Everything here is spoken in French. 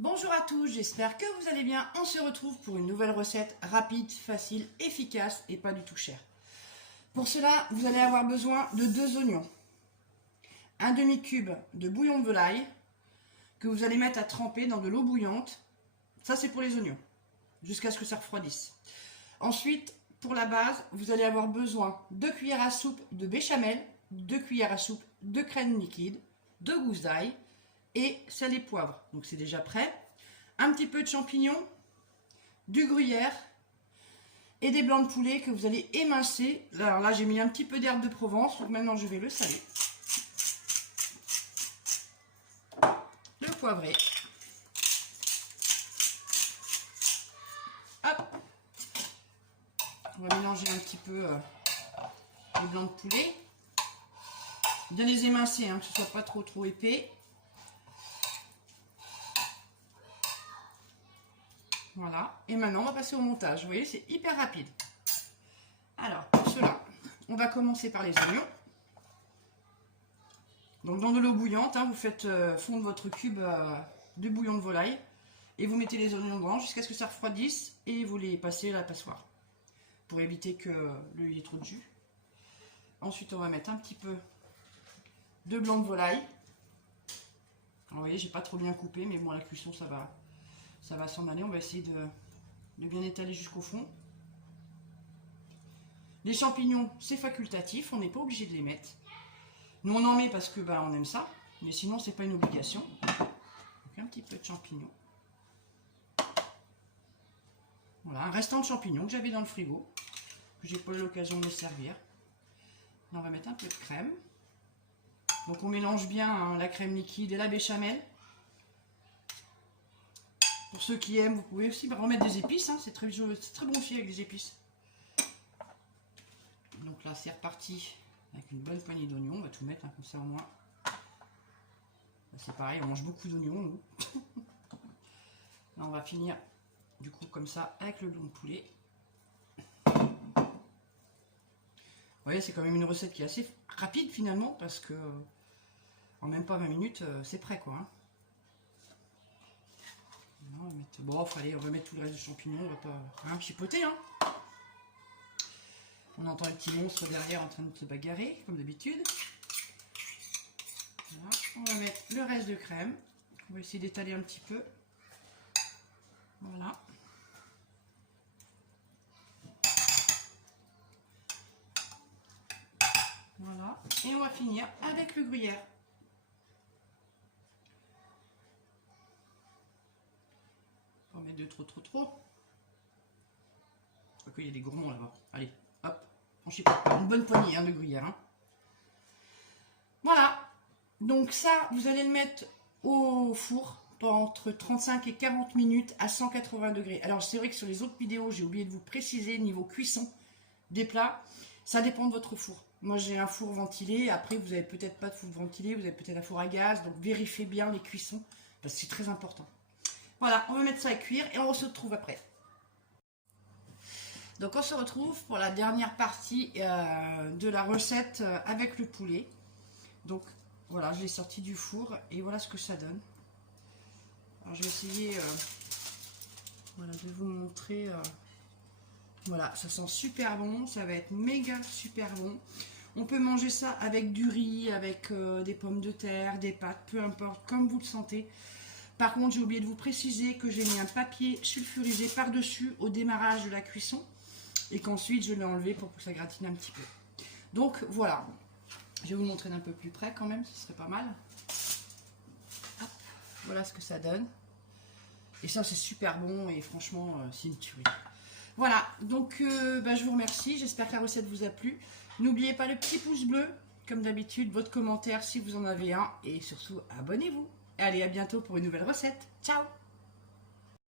Bonjour à tous, j'espère que vous allez bien. On se retrouve pour une nouvelle recette rapide, facile, efficace et pas du tout chère. Pour cela, vous allez avoir besoin de 2 oignons, un demi-cube de bouillon de volaille que vous allez mettre à tremper dans de l'eau bouillante. Ça, c'est pour les oignons, jusqu'à ce que ça refroidisse. Ensuite, pour la base, vous allez avoir besoin de 2 cuillères à soupe de béchamel, 2 cuillères à soupe de crème liquide, 2 gousses d'ail et sel et poivre. Donc c'est déjà prêt. Un petit peu de champignons, du gruyère et des blancs de poulet que vous allez émincer. Alors là, j'ai mis un petit peu d'herbe de Provence, donc maintenant je vais le saler, le poivrer. Hop. On va mélanger un petit peu les blancs de poulet. Bien les émincer, que ce soit pas trop épais. Voilà, et maintenant on va passer au montage. Vous voyez, c'est hyper rapide. Alors, pour cela, on va commencer par les oignons. Donc dans de l'eau bouillante, vous faites fondre votre cube de bouillon de volaille et vous mettez les oignons dedans jusqu'à ce que ça refroidisse et vous les passez à la passoire pour éviter qu'il y ait trop de jus. Ensuite, on va mettre un petit peu de blanc de volaille. Alors, vous voyez, j'ai pas trop bien coupé, mais bon, à la cuisson, ça va s'en aller. On va essayer de bien étaler jusqu'au fond. Les champignons, c'est facultatif, on n'est pas obligé de les mettre. Nous, on en met parce que on aime ça, mais sinon, c'est pas une obligation. Donc, un petit peu de champignons. Voilà, un restant de champignons que j'avais dans le frigo, que j'ai pas eu l'occasion de me servir. Là, on va mettre un peu de crème. Donc, on mélange bien la crème liquide et la béchamel. Pour ceux qui aiment, vous pouvez aussi remettre des épices, c'est très bon aussi avec des épices. Donc là, c'est reparti avec une bonne poignée d'oignons. On va tout mettre comme ça au moins. C'est pareil, on mange beaucoup d'oignons, nous. Là, on va finir du coup comme ça avec le blanc de poulet. Vous voyez, c'est quand même une recette qui est assez rapide finalement parce que en même pas 20 minutes, c'est prêt quoi. On va mettre, on va mettre tout le reste du champignon, on va pas chipoter. On entend les petits monstres derrière en train de se bagarrer, comme d'habitude. Voilà. On va mettre le reste de crème. On va essayer d'étaler un petit peu. Voilà. Voilà. Et on va finir avec le gruyère. Pas mettre de trop. Il y a des gourmands là-bas. Allez, hop, on chipote pas. Une bonne poignée de gruyère. Voilà. Donc ça, vous allez le mettre au four entre 35 et 40 minutes à 180 degrés. Alors c'est vrai que sur les autres vidéos, j'ai oublié de vous préciser niveau cuisson des plats. Ça dépend de votre four. Moi j'ai un four ventilé. Après vous n'avez peut-être pas de four ventilé, vous avez peut-être un four à gaz. Donc vérifiez bien les cuissons parce que c'est très important. Voilà, on va mettre ça à cuire et on se retrouve après. Donc on se retrouve pour la dernière partie de la recette avec le poulet. Donc voilà, je l'ai sorti du four et voilà ce que ça donne. Alors je vais essayer de vous montrer. Voilà, ça sent super bon, ça va être méga super bon. On peut manger ça avec du riz, avec des pommes de terre, des pâtes, peu importe, comme vous le sentez. Par contre, j'ai oublié de vous préciser que j'ai mis un papier sulfurisé par-dessus au démarrage de la cuisson et qu'ensuite je l'ai enlevé pour que ça gratine un petit peu. Donc voilà, je vais vous montrer d'un peu plus près quand même, ce serait pas mal. Hop, voilà ce que ça donne. Et ça c'est super bon et franchement c'est une tuerie. Voilà, donc je vous remercie, j'espère que la recette vous a plu. N'oubliez pas le petit pouce bleu, comme d'habitude, votre commentaire si vous en avez un et surtout abonnez-vous. Allez, à bientôt pour une nouvelle recette. Ciao!